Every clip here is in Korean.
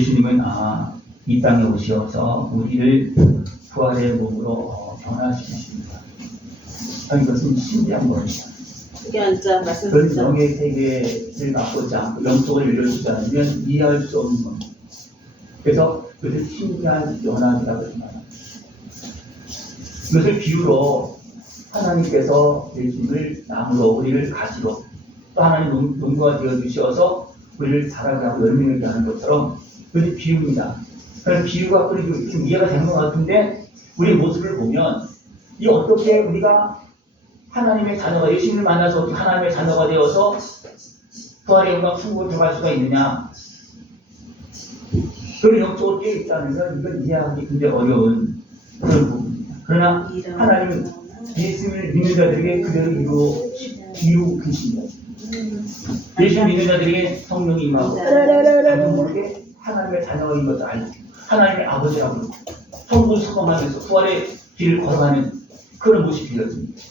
예수님은 이 땅에 오셔서 우리를 부활의 몸으로 변화시키십니다. 이것은 신비한 겁니다. 그게 진짜 말씀 그런 듣자. 영의 세계를 맛보지 않고 영적으로 열려주지 않으면 이해할 수 없는 겁니다. 그래서 그것을 신비한 연합이라고 말합니다. 이것을 비유로 하나님께서 예수님을 나무로 우리를 가지로 또 하나님 농부가 되어주셔서 우리를 자라게 하고 열매내게 하는 것처럼 그것이 비유입니다. 그래서 비유가 지금 이해가 되는 것 같은데 우리 모습을 보면 이 어떻게 우리가 하나님의 자녀가 예수님을 만나서 어떻게 하나님의 자녀가 되어서 부활의 영광 천국을 들어갈 수가 있느냐. 그런 영적으로 깨어있지 않으면 이건 이해하기 굉장히 어려운 그런 부분입니다. 그러나 하나님은 예수님을 믿는 자들에게 그대로 이루고 계십니다. 예수 믿는 자들에게 성령이 임하고 자도 모르게 하나님의 자녀인 것을 알고 하나님의 아버지라고 천국을 소망하면서 부활의 길을 걸어가는 그런 모습이 되었습니다.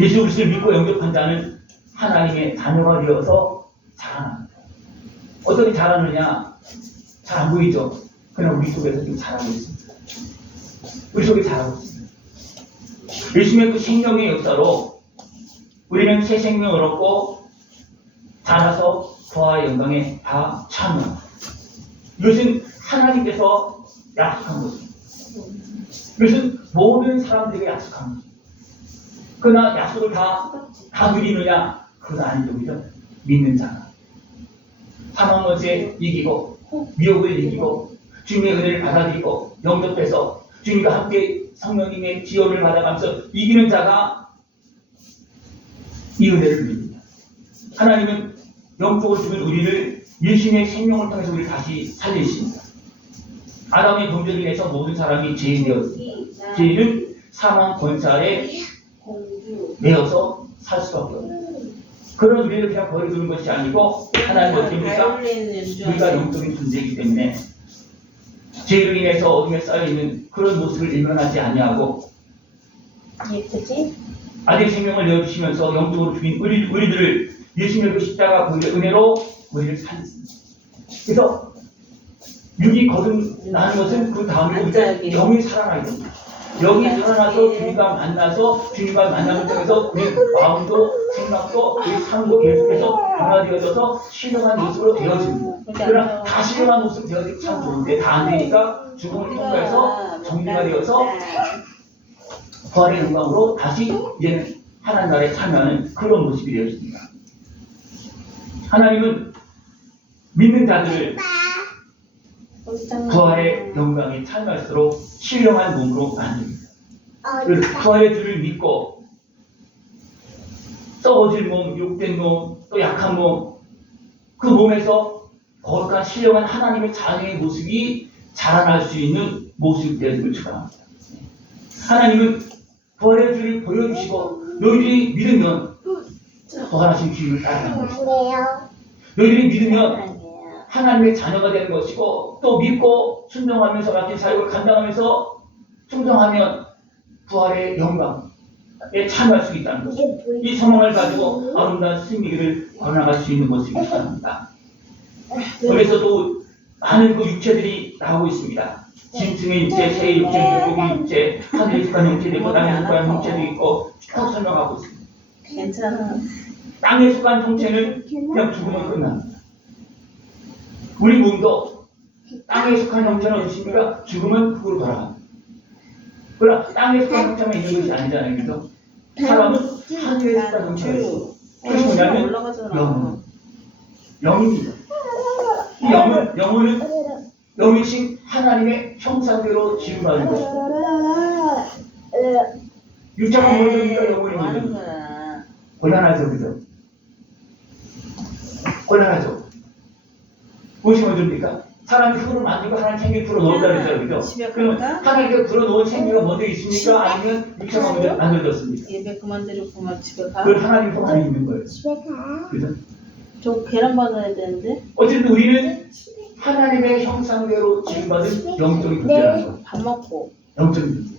예수 그리스도를 믿고 영접한 자는 하나님의 자녀가 되어서 자라납니다. 어떻게 자라느냐? 잘 안 보이죠? 그냥 우리 속에서 좀 자라고 있습니다. 우리 속에 자라고 있습니다. 예수님의 그 생명의 역사로 우리는 새 생명을 얻고 자라서 부활의 영광에 다 참여합니다. 이것은 하나님께서 약속한 것입니다. 이것은 모든 사람들에게 약속한 것입니다. 그러나 약속을 다 누리느냐? 그건 아니죠. 그죠? 믿는 자가. 사망을 이기고, 미혹을 이기고, 주님의 은혜를 받아들이고, 영접해서 주님과 함께 성령님의 지원을 받아가면서 이기는 자가 이 은혜를 누립니다. 하나님은 영적으로 죽은 우리를 예수님의 생명을 통해서 우리를 다시 살리십니다. 아담의 범죄로 인해서 모든 사람이 죄인되었습니다. 죄인은 사망 권세 매여서 살 수밖에 없습니다. 그런 우리를 그냥 버려두는 것이 아니고 하나님 어떻습니까? 우리가 영적인 존재이기 때문에 죄로 인해서 어둠에 쌓여있는 그런 모습을 일면하지 아니하고 예쁘지? 아들 생명을 내어주시면서 영적으로 죽인 우리들을 예수님의 그 십자가 그 은혜로 우리를 살렸습니다. 그래서 육이 거듭나는 것은 그 다음에 우리가 영이 살아나야 됩니다. 영이 살아나서 주님과 만나서 주님과 만남을 통해서 우리 마음도 생각도 우리 삶도 계속해서 변화되어져서 신령한 모습으로 되어집니다. 그러나 다 신령한 모습 되어지기 참 좋은데 다 안 되니까 죽음을 통과해서 정리가 되어서 부활의 영광으로 다시 이제는 하나님 나라에 참여하는 그런 모습이 되었습니다. 하나님은 믿는 자들을 부활의 영광에 참여할수록 신령한 몸으로 만듭니다. 부활의 주를 믿고 썩어질 몸, 욕된 몸, 또 약한 몸, 그 몸에서 거룩한 신령한 하나님의 자녀의 모습이 자라날 수 있는 모습이 되어짐을 축원합니다. 하나님은 부활의 주를 보여주시고 너희들이 믿으면 부활하신 주님을 따르는 것입니다. 너희들이 믿으면 하나님의 자녀가 되는 것이고 또 믿고 순종하면서 맡긴 사역을 감당하면서 충성하면 부활의 영광에 참여할 수 있다는 것. 이 소망을 가지고 아름다운 승리를 걸어나갈 수 있는 것이기 바랍니다. 그래서도 많은 그 육체들이 나오고 있습니다. 짐승의 육체, 새의 육체, 물고기 육체, 하늘에 속한 형체도 있고 땅에 속한 형체도 있고 쭉 설명하고 있습니다. 괜찮아. 땅에 속한 형체는 그냥 죽으면 끝납니다. 우리 몸도 땅에 속한 형체는 어디십니까? 죽으면 흙으로 돌아갑니다. 그러나 땅에 속한 형체만 있는 것이 아니잖아요. 그래서 사람은 하늘에 속한 형체가 있어요. 그것이 뭐냐면 영입니다. 이 영혼은 영이신 하나님의 형상대로 지음받은 것입니다. 육체가 무너지니까 영혼이 무너집니다. 곤란하죠, 그죠? 곤란하죠. 무엇이 먼저입니까? 사람이 흙으로 만들고 하나님 생명을 불어넣었다 그랬잖아요, 그죠? 그러면 하나님께 불어넣은 생명가 먼저 있습니까? 아니면 육체가 먼저 만들어졌습니까? 예배 그만 드리고 그만 집에 가. 그걸 하나님 손안에 있는 거예요. 집에 가. 그죠? 저 계란 받아야 되는데. 어쨌든 우리는 하나님의 형상대로 지음받은 영적인 존재라는 거예요. 밥 먹고. 영적인 존재.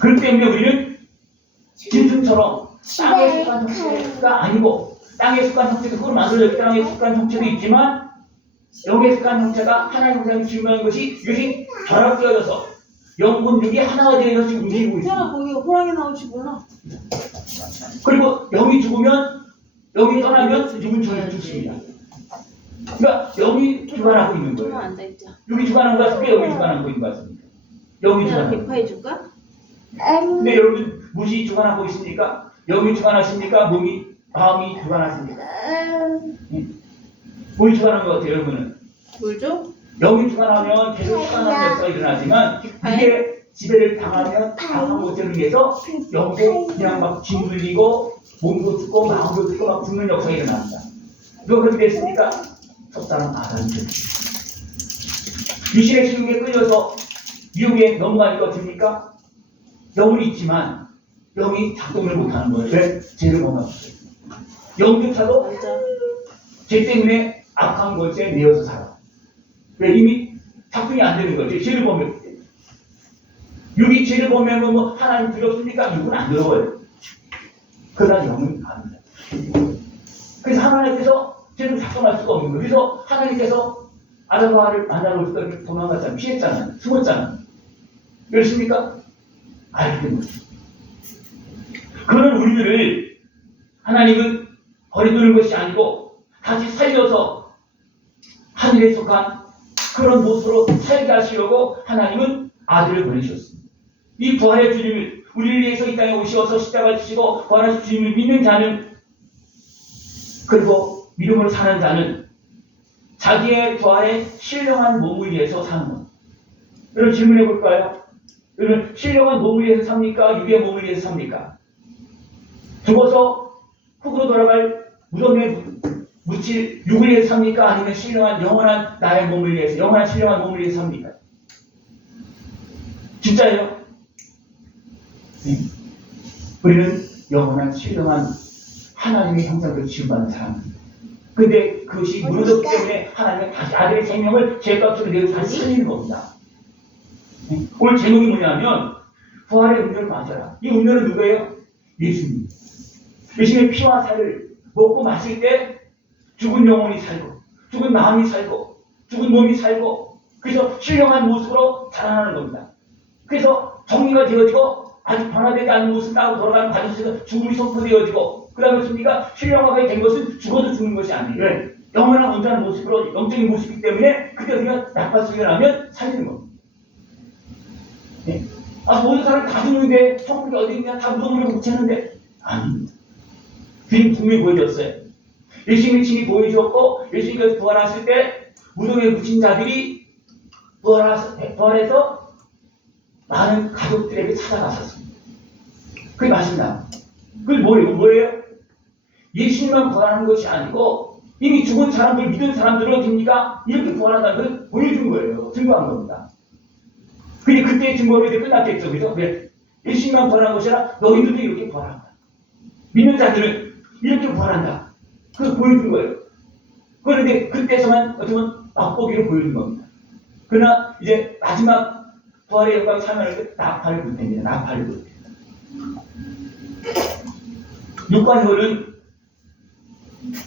그렇기 때문에 우리는 짐승처럼 땅에 속한 형체가 아니고 땅에 속한 형체도 흙으로 만들어졌기 땅에 속한 형체도 있지만 영에 속한 형체가 하나님 형상을 지음하는 것이 이것이 결합되어져서 영분 육이 하나가 되어서 지금 움직이고 태연아 있습니다. 거기 호랑이 나올지 몰라. 그리고 영이 죽으면 영이 떠나면 육은 전혀 죽습니다. 그러니까 영이 주관하고 있는 그러면 거예요. 안 되겠죠. 육이 주관하는 것 같습니까? 영이 주관하고 있는 것 같습니까? 영이 태연아 주관하고. 개파해 줄까? 근데 여러분 무엇이 주관하고 있습니까? 영이 주관하십니까? 몸이 마음이 주관하십니까? 몸이 주관하는 것 같아요, 여러분은. 물 줘? 영이 주관하면 계속 주관하는 역사가 일어나지만 이게 지배를 당하면 악한 것들을 위해서 영도 그냥 막 짓눌리고 몸도 죽고 마음도 죽고 막 죽는 역사가 일어납니다. 누가 그렇게 됐습니까? 첫사람 아담이 유신의 식욕에 끌려서 미혹에 넘어가니까 어떻습니까? 영은 있지만 영이 작동을 못하는 거예요. 왜? 죄를 범했어요. 영조차도 앉아. 죄 때문에 악한 것에 매여서 살아. 왜? 이미 작동이 안 되는 거죠. 죄를 범했기 때문에. 육이 죄를 범하면 뭐 하나님 두렵습니까? 육은 안 두려워요. 그러나 영은 압니다. 그래서 하나님께서 죄를 작동할 수가 없는 거예요. 그래서 하나님께서 아담과 하와를 만나러 올 때 도망갔잖아요. 피했잖아요. 숨었잖아요. 그렇습니까? 알기 때문에. 그런 우리들을 하나님은 버려두는 것이 아니고 다시 살려서 하늘에 속한 그런 모습으로 살게 하시려고 하나님은 아들을 보내주셨습니다. 이 부활의 주님을 우리를 위해서 이 땅에 오셔서 십자가를 지시고 부활하신 주님을 믿는 자는 그리고 믿음으로 사는 자는 자기의 부활에 신령한 몸을 위해서 사는 것. 여러분 질문해 볼까요? 여러분 신령한 몸을 위해서 삽니까? 육의 몸을 위해서 삽니까? 죽어서 흙으로 돌아갈 무덤에 묻힐 육을 위해서 삽니까? 아니면 신령한 영원한 나의 몸을 위해서 영원한 신령한 몸을 위해서 삽니까? 진짜예요? 네. 우리는 영원한 신령한 하나님의 형상으로 지음받는 사람입니다. 근데 그것이 무너졌기 때문에 하나님은 다시 아들의 생명을 죄값으로 내어 다시 살리는 겁니다. 네. 오늘 제목이 뭐냐면 부활의 은혜를 맞아라. 이 은혜는 누구예요? 예수님. 예수님의 피와 살을 먹고 마실 때 죽은 영혼이 살고 죽은 마음이 살고 죽은 몸이 살고 그래서 신령한 모습으로 자라나는 겁니다. 그래서 정리가 되어지고 아직 변화되지 않은 모습을 따고 돌아가는 과정 속에서 죽음이 선포되어지고 그 다음에 습니까 신령하게 된 것은 죽어도 죽는 것이 아니에요. 왜? 영원한 온전한 모습으로 영적인 모습이기 때문에 그때 우리가 낙파 속에 나면 살리는 겁니다. 네. 모든 사람이 다 죽는데 천국이 어디 있냐 다 무덤으로 묻혔는데 아닙니다. 주님 분명히 보여줬어요. 예수님이 친히 보여주었고 예수님께서 부활하실 때 무덤에 묻힌 자들이 부활해서 많은 가족들에게 찾아갔었습니다. 그게 맞습니다. 그게 뭐예요? 예수님만 부활하는 것이 아니고 이미 죽은 사람들, 믿은 사람들은 어떻습니까? 이렇게 부활한다는 걸 보여준 거예요. 증거한 겁니다. 근데 그때의 증거로 이제 끝났겠죠. 그죠? 왜? 예수님만 부활한 것이 아니라 너희들도 이렇게 부활한다. 믿는 자들은 이렇게 부활한다. 그걸 보여준 거예요. 그런데 그때서만 어떻게 보면 맛보기로 보여준 겁니다. 그러나 이제 마지막 부활의 영광을 참여할 때 나팔을 불 때입니다. 나팔을 불 때. 육과 혈은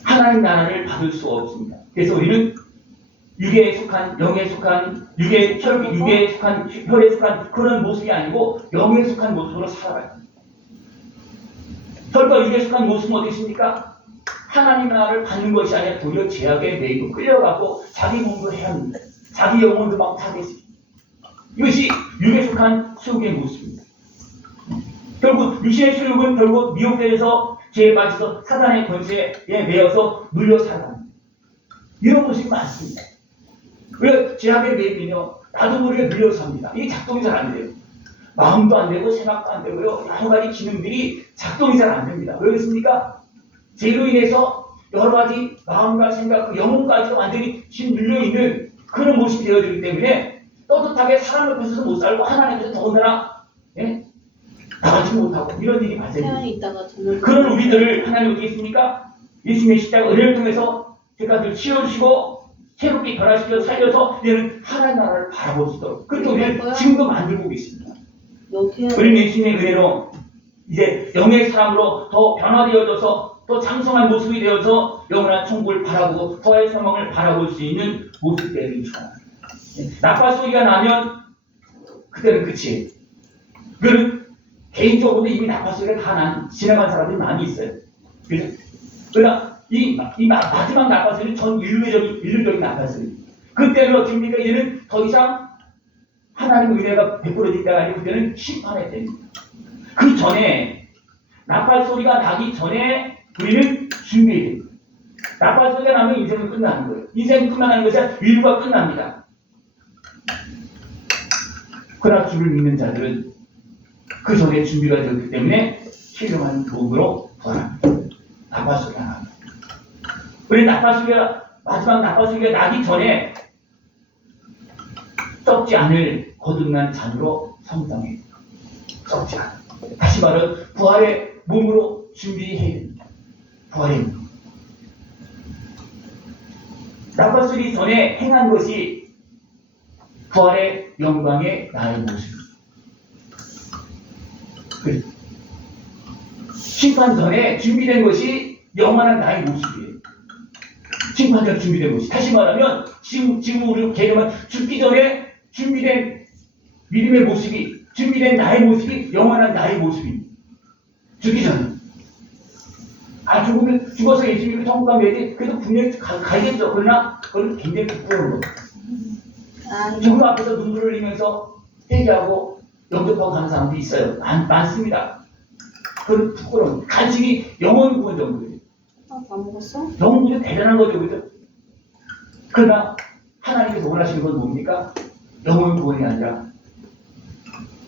하나님 나라를 받을 수가 없습니다. 그래서 우리는 육에 속한, 영에 속한, 육에 속한, 혈에 속한 그런 모습이 아니고 영에 속한 모습으로 살아가야 합니다. 혈과 육에 속한 모습은 어떻습니까? 하나님 나라를 받는 것이 아니라 도리어 죄악에 매이고 끌려가고 자기 몸도 해야 합니다. 자기 영혼도 막 타겠습니다. 이것이 육에 속한 수욕의 모습입니다. 결국 육신의 수욕은 결국 미혹되어서 죄에 빠져서 사단의 권세에 매여서 눌려 살아갑니다. 이런 모습이 많습니다. 왜 죄악에 매이며 나도 모르게 눌려 삽니다. 이게 작동이 잘 안 돼요. 마음도 안 되고 생각도 안 되고요. 여러 가지 기능들이 작동이 잘 안 됩니다. 왜 그렇습니까? 죄로 인해서 여러 가지 마음과 생각, 영혼까지도 완전히 지금 눌려있는 그런 모습이 되어지기 때문에 떳떳하게 사람 옆에서 못 살고 하나님께서 더군다나 나가지 못하고 이런 일이 발생합니다. 태양이 있다가 저녁 그런 우리들을 하나님 어떻게 했습니까? 예수님의 십자가 은혜를 통해서 죄값을 치워주시고 새롭게 변화시켜 살려서 이제는 하나님 나라를 바라볼 수 있도록 그렇게 우리는 지금도 만들고 계십니다. 우리는 예수님의 은혜로 이제 영의 사람으로 더 변화되어져서 더 장성한 모습이 되어서 영원한 천국을 바라보고 부활의 소망을 바라볼 수 있는 모습이 되기를 축원합니다. 나팔 소리가 나면 그때는 끝이에요. 그는 개인적으로도 이미 나팔 소리가 다 지나간 사람들이 많이 있어요. 그죠? 그러나 이 마지막 나팔 소리는 전 인류적인 나팔 소리. 그때는 어떻습니까? 이제는 더 이상 하나님의 은혜가 베풀어질 때가 아니고 그때는 심판의 때입니다. 그 전에 나팔 소리가 나기 전에 우리는 준비해야 됩니다. 나팔 소리가 나면 인생은 끝나는 거예요. 인생이 끝나는 것이 아니라 인류가 끝납니다. 그러나 주를 믿는 자들은 그 전에 준비가 되었기 때문에 신령한 도움으로 부활합니다. 나팔 소리가 납니다. 우리 마지막 나팔 소리가 나기 전에 썩지 않을 거듭난 잔으로 성장해. 썩지 않을. 다시 말해 부활의 몸으로 준비해야 됩니다. 부활의 몸. 나팔 소리 전에 행한 것이 부활의 영광의 나의 모습. 그래. 심판 전에 준비된 것이 영원한 나의 모습이에요. 심판 전에 준비된 것이. 다시 말하면 지금 우리 개념은 죽기 전에 준비된 믿음의 모습이, 준비된 나의 모습이 영원한 나의 모습입니다. 죽기 전에. 죽어서 예수님이 천국 가면 그래도 분명히 가겠죠. 그러나 그건 굉장히 부끄러운 거예요. 죽음 앞에서 눈물을 흘리면서 회개하고 영접하고 가는 사람들이 있어요. 많습니다. 그건 부끄러운, 간증이 영원 구원 정도예요. 다 먹었어? 영원 구원 대단한 거죠. 그죠? 그러나 하나님께서 원하시는 건 뭡니까? 영원 구원이 아니라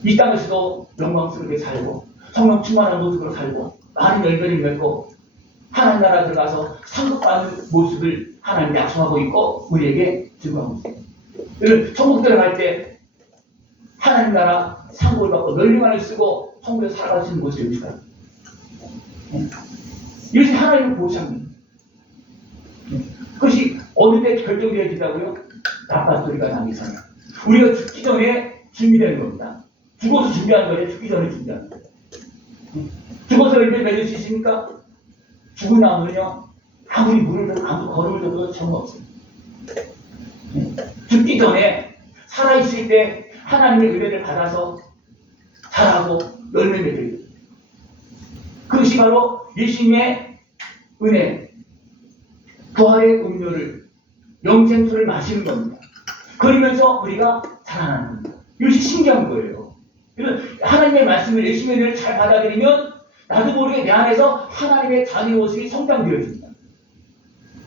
이 땅에서도 영광스럽게 살고 성령 충만한 모습으로 살고 많은 열매를 맺고 하나님 나라 들어가서 상급받는 모습을 하나님이 약속하고 있고 우리에게 증거하고 있습니다. 천국 들어갈 때 하나님 나라 상급을 받고 멸류관을 쓰고 천국에서 살아갈 수 있는 모습을 유지합니다. 이것이 하나님의 보상입니다. 그것이 어느 때 결정되어진다고요? 나팔 소리가 나기 전에. 우리가 죽기 전에 준비되는 겁니다. 죽어서 준비하는 거예요. 죽기 전에 준비하는 거예요. 죽어서 열매 맺을 수 있습니까? 죽은 나무는요, 아무리 물을 줘도 아무리 걸음을 줘도 소용없어요. 죽기 전에 살아있을 때 하나님의 은혜를 받아서 자라고 열매 맺어요. 그것이 바로 예수님의 은혜, 부활의 음료를, 영생수를 마시는 겁니다. 그러면서 우리가 자라나는 겁니다. 이것이 신기한 거예요. 그래서 하나님의 말씀을, 예수님의 은혜를 잘 받아들이면 나도 모르게 내 안에서 하나님의 자녀의 모습이 성장되어집니다.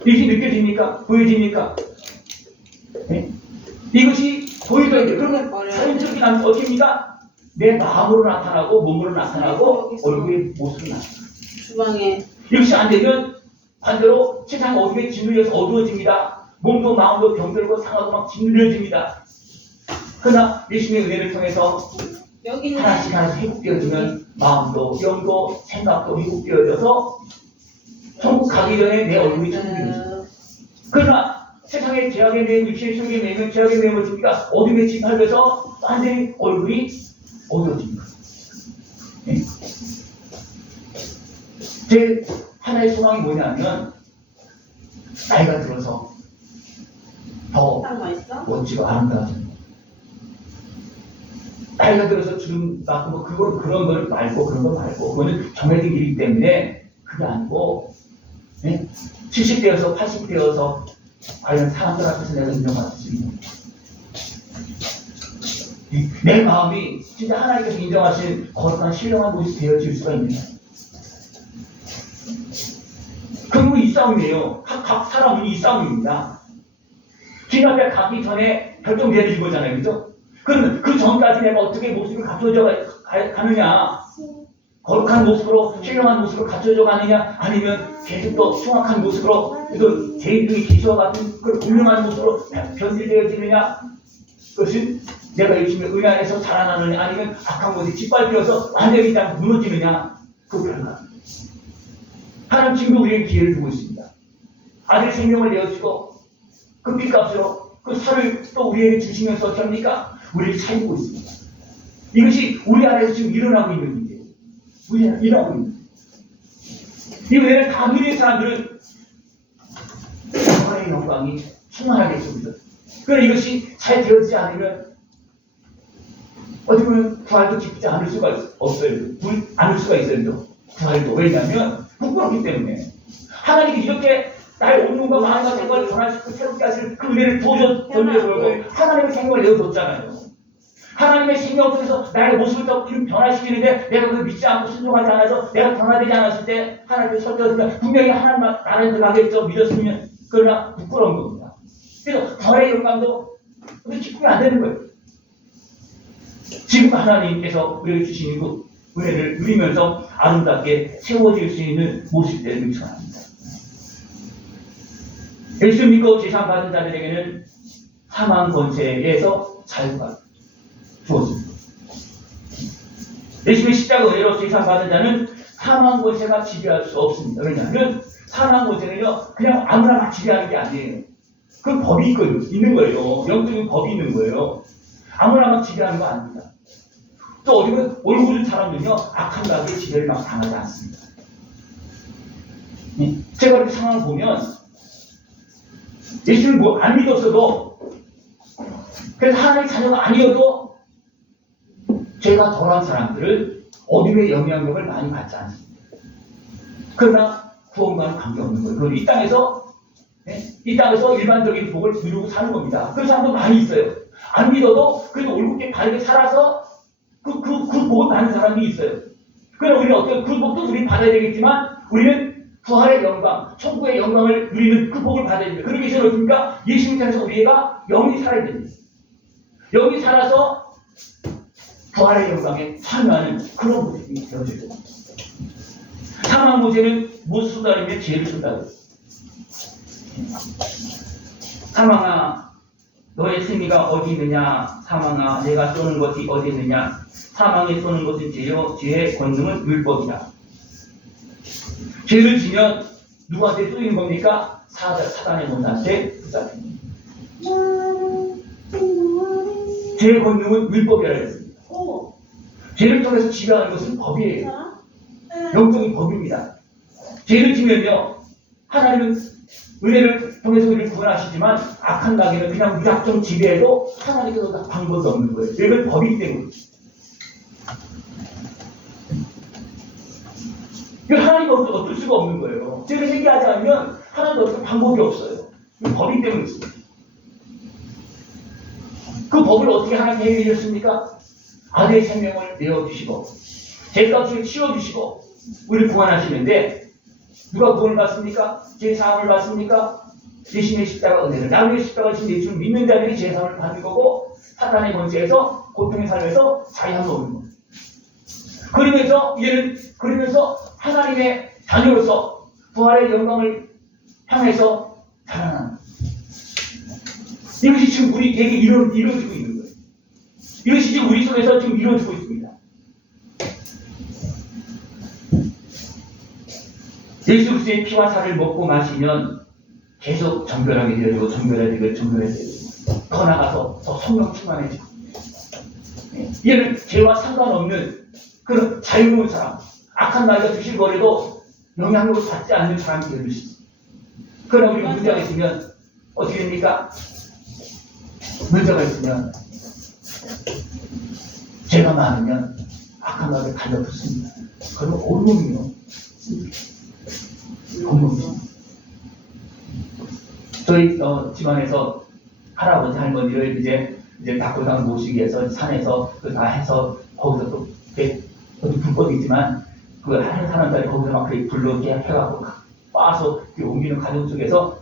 이것이 느껴집니까? 보여집니까? 네? 이것이 보여져야 돼요. 그러면 자연스럽게 나면 어떻게입니까? 내 마음으로 나타나고 몸으로 나타나고 얼굴의 모습으로 나타나요. 주방에 이것이 안 되면 반대로 세상 어둠에 짓눌려서 어두워집니다. 몸도 마음도 병들고 상하고 막 짓눌려집니다. 그러나 예수님의 은혜를 통해서 여기는 하나씩 회복되어지면 마음도 영도 생각도 회복되어져서 천국 가기 전에 내 얼굴이 천국입니다. 그러나 세상의 죄악에 매여 육신의 속에 매이면 죄악에 매여집니까? 어둠에 짓밟혀서 완전히 얼굴이 어두워집니다. 네? 제 하나의 소망이 뭐냐면 나이가 들어서 더 딱 맛있어? 멋지고 아름다워집니다. 나이가 들어서 주름 맞고 뭐 그런 걸 말고 그거는 정해진 일이기 때문에 그게 아니고 70대여서 80대여서 과연 사람들 앞에서 내가 인정받을 수 있는 내 마음이 진짜 하나님께서 인정하신 거룩한 신령한 곳이 되어질 수가 있느냐. 그리고 이 싸움이에요. 각 사람은 이 싸움입니다. 주님 앞에 가기 전에 결정되어진 거잖아요. 그죠? 그러면 그 전까지 내가 어떻게 모습을 갖춰져 가느냐, 거룩한 모습으로, 신령한 모습으로 갖춰져 가느냐, 아니면 계속 또 흉악한 모습으로, 또 제인들이 기수와 같은 그런 분명한 모습으로 변질되어지느냐, 그것은 내가 열심히 은혜 안에서 자라나느냐, 아니면 악한 곳에 짓밟혀서 완전히 그냥 무너지느냐, 그 별거. 하나님 지금도 우리에게 기회를 주고 있습니다. 아들 생명을 내어주고, 그 핏값으로 그 살을 또 우리에게 주시면서 어떻게 합니까? 우리를 살리고 있습니다. 이것이 우리 안에서 지금 일어나고 있는 문제예요. 우리 안에 일어나고 있는. 이 은혜를 다 누리는 사람들은 부활의 영광이 충만하겠습니다. 그러나 이것이 잘 되어지지 않으면 어떻게 보면 부활도 기쁘지 않을 수가 없어요. 않을 수가 있어요. 부활도. 왜냐하면 부끄럽기 때문에. 하나님이 이렇게 나의 온몸과 마음과 생각을 변화시키고 새롭게 하실 그 은혜를 던져주고 하나님의 생명을 내어줬잖아요. 하나님의 생명 속에서 나의 모습을 더 변화시키는데 내가 그걸 믿지 않고 순종하지 않아서 내가 변화되지 않았을 때 하나님의 설득을 분명히 하나님 나라에 들어가겠죠. 믿었으면. 그러나 부끄러운 겁니다. 그래서 부활의 영광도 기쁘게 안 되는 거예요. 지금 하나님께서 우리에게 주신 그 은혜를 누리면서 아름답게 세워질 수 있는 모습들을 전합니다. 예수 믿고 제사받은 자들에게는 사망 권세에서 자유가 주어집니다. 예수의 십자가 은혜로 제사받은 자는 사망 권세가 지배할 수 없습니다. 왜냐하면 사망 권세는요 그냥 아무나 막 지배하는 게 아니에요. 그 법이 있는 거예요. 영적인 법이 있는 거예요. 아무나 막 지배하는 거 아닙니다. 또 어디 보면 얼굴 사람들은요 악한 가게 지배를 막 당하지 않습니다. 제가 이렇게 상황을 보면 예수를 뭐 안 믿었어도 그래서 하나님의 자녀가 아니어도 죄가 덜한 사람들은 어둠의 영향력을 많이 받지 않습니다. 그러나 구원과는 관계없는 거예요. 그리고 이 땅에서 일반적인 복을 누리고 사는 겁니다. 그런 사람도 많이 있어요. 안 믿어도 그래도 올곧게 바르게 살아서 그 복을 받는 사람이 있어요. 그럼 우리는 어떻게 그 복도 우리는 받아야 되겠지만 우리는 부활의 영광, 천국의 영광을 누리는 그 복을 받아야 됩니다. 그러기 위해서는 어떻습니까? 예수님 안에서 우리가 영이 살아야 됩니다. 영이 살아서 부활의 영광에 참여하는 그런 모습이 되어져야 됩니다. 사망 모세는 무엇을 쏟아내며 죄를 쏟아내요. 사망아 너의 승리가 어디 있느냐. 사망아 내가 쏘는 것이 어디 있느냐. 사망에 쏘는 것은 죄요 죄의 권능은 율법이다. 죄를 지면 누구한테 쏘이는 겁니까? 사단의 문한테 쏘입니다. 죄의 권능은 율법이라고 했습니다. 죄를 통해서 지배하는 것은 법이에요. 영적인 법입니다. 죄를 지면요 하나님은 은혜를 통해서 우리를 구원하시지만 악한 나귀는 그냥 무작정 지배해도 하나님께서 방법이 없는 거예요. 이건 법이기 때문에. 이거 하나님이 어쩔 수가 없는 거예요. 죄를 회개하지 않으면 하나님도 어떤 방법이 없어요. 이건 법이기 때문에 있습니다. 그 법을 어떻게 하나님께 해주셨습니까? 아들의 생명을 내어주시고 죄값을 치워주시고 우리를 구원하시는데 누가 구원을 받습니까? 죄사함을 받습니까? 예수님의 십자가 은혜를 나의 십자가 진 예수를 믿는 자들이 죄사함을 받는 거고 사탄의 권세에서 고통의 삶에서 자유함을 얻는 겁니다. 그러면서 하나님의 자녀로서 부활의 영광을 향해서 자라나는 이것이 지금 우리에게 이루어지고 있는 거예요. 이것이 지금 우리 속에서 지금 이루어지고 있습니다. 예수 그리스도의 피와 살을 먹고 마시면 계속 정결하게 되고 정결해지고 더 나아가서 더 성령 충만해지고 이는 죄와 상관없는 그런 자유로운 사람, 악한 나이가 두실거려도 영향력을 받지 않는 사람이 되는 것입니다. 그러나 우리 문제가 있으면 어떻게 됩니까? 문제가 있으면 죄가 많으면 악한 나이가 달려붙습니다. 그러면 온몸이요. 저희 집안에서 할아버지 할머니를 이제 닭고당 모시기 위해서 산에서 다 해서 거기서 또 어디 불법이 있지만 그 하는 사람들이 거기서 막 불로 이렇게 해갖고 빻아서 옮기는 과정 속에서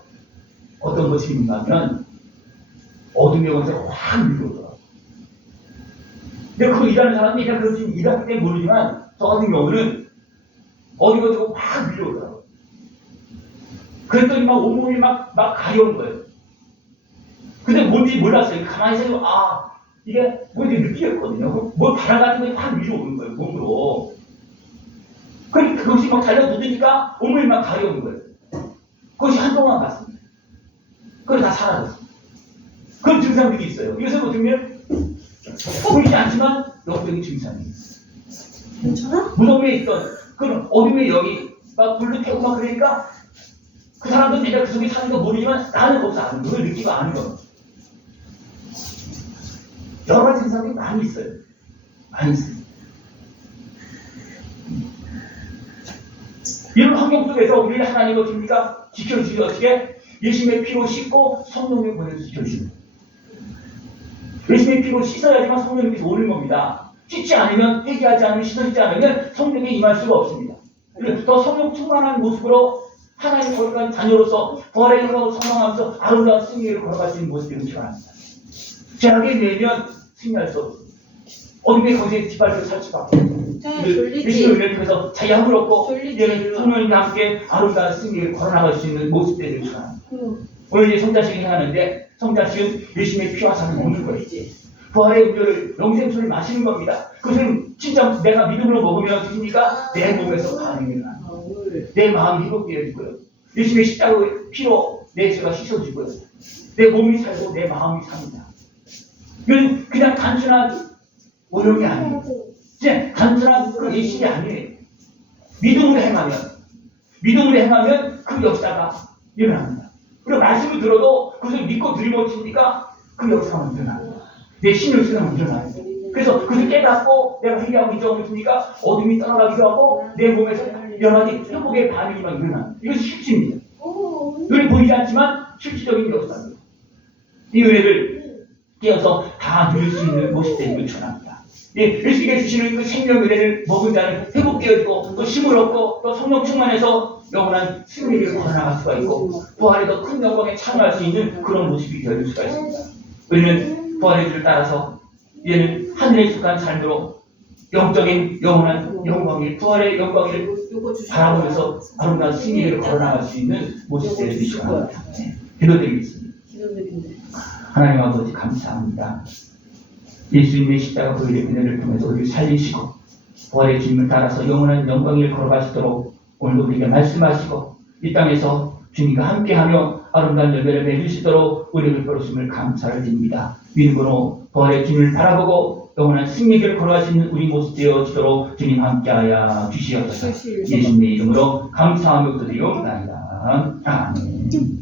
어떤 것이 있냐면 어둠의 권세가 확 밀려오더라고요. 근데 그 일하는 사람이 그냥 그렇지 일하기 때문에 모르지만 저 같은 경우는 어둠의 권세가 확 밀려오더라고요. 그랬더니 막 온몸이 막 가려운 거예요. 근데 뭔지 몰랐어요. 가만히 있으면 이게 뭔지 느끼겠거든요. 뭘 바라가는 것이 확 밀려오는 거예요. 몸으로. 그것이 막 달려붙으니까 온몸이 막 가려운 거예요. 그것이 한동안 갔습니다. 그걸 다 사라졌어요. 그런 증상들이 있어요. 이것은 어쩌면 보이지 않지만 영적인 증상이 있어요. 괜찮아? 무덤에 있던 그런 어둠의 영이 막 불로 태우고 막 그러니까 그 사람들은 내가 그 속에 사는 거 모르지만 나는 거기서 아는 걸 느끼고 아는 거. 여러 가지 현상이 많이 있어요. 많이 있어요. 이런 환경 속에서 우리를 하나님은 어떻습니까? 지켜주시기 어떻게? 예수님의 피로 씻고 성령을 보내서 지켜주십니다. 예수님의 피로 씻어야지만 성령님께서 오는 겁니다. 씻지 않으면, 회개하지 않으면, 씻어지지 않으면 성령에 임할 수가 없습니다. 그래서 더 성령 충만한 모습으로 하나님의 거룩한 자녀로서 부활의 영광을 선망하면서 아름다운 승리를 걸어갈 수 있는 모습을 축원합니다. 죄악에 매면 승리할 수 없습니다. 어둠의 거기에 뒷발을 살 수밖에 없습니다. 예수님의 은혜를 통해서 자기 힘을 얻고 이제는 성령님과 함께 아름다운 승리를 걸어나갈 수 있는 모습들을 축원합니다. 오늘 이제 성자식이 행하는데 성자식은 예수님의 피와 살을 먹는 거예요. 부활의 음료를 영생수를 마시는 겁니다. 그것은 진짜 내가 믿음으로 먹으면 어떻습니까? 내 몸에서 반응이 일어납니다. 내 마음이 회복되어지고요. 예수님의 십자가의 피로 내 죄가 씻어지고요. 내 몸이 살고 내 마음이 삽니다. 이건 그냥 단순한 오용이 아니에요. 이제 단순한 그 예식이 아니에요. 믿음으로 행하면 그 역사가 일어납니다. 그리고 말씀을 들어도 그것을 믿고 들이못치니까 그 역사가 일어납니다. 내 신을 쓰는 일어나요. 그래서 그것을 깨닫고 내가 회개하고 인정하고 있으니까 어둠이 떠나가기도 하고 내 몸에서 여러 가지 회복의 반응이 막 일어나요. 이것이 실질입니다. 눈에 보이지 않지만 실질적인 역사입니다. 이 은혜를 깨어서 다 누릴 수 있는 모습들을 전합니다. 예수님께 주시는 그 생명 은혜를 먹은 자는 회복되어지고 또 힘을 얻고 또 성령 충만해서 영원한 승리를 걸어나갈 수가 있고 부활의 더 큰 영광에 참여할 수 있는 그런 모습이 되어질 수가 있습니다. 우리는 부활의 길을 따라서 이제는 하늘에 속한 삶으로 영적인 영원한 영광을 부활의 영광을 바라보면서 아름다운 승리를 걸어나갈 수 있는 모습들을 비추합니다. 기도드리겠습니다. 하나님 아버지 감사합니다. 예수님의 십자가 보혈의 은혜를 통해서 우리를 살리시고 부활의 주님을 따라서 영원한 영광을 걸어가시도록 오늘도 우리에게 말씀하시고 이 땅에서 주님과 함께하며 아름다운 열매를 맺을 수 있도록 우리를 부르심을 감사를 드립니다. 믿음으로 부활의 주님을 바라보고 영원한 승리를 걸어가시는 우리 모습 되어지도록 주님 함께하여 주시옵소서. 예수님의 이름으로 감사하며 기도드리옵나이다. 아멘.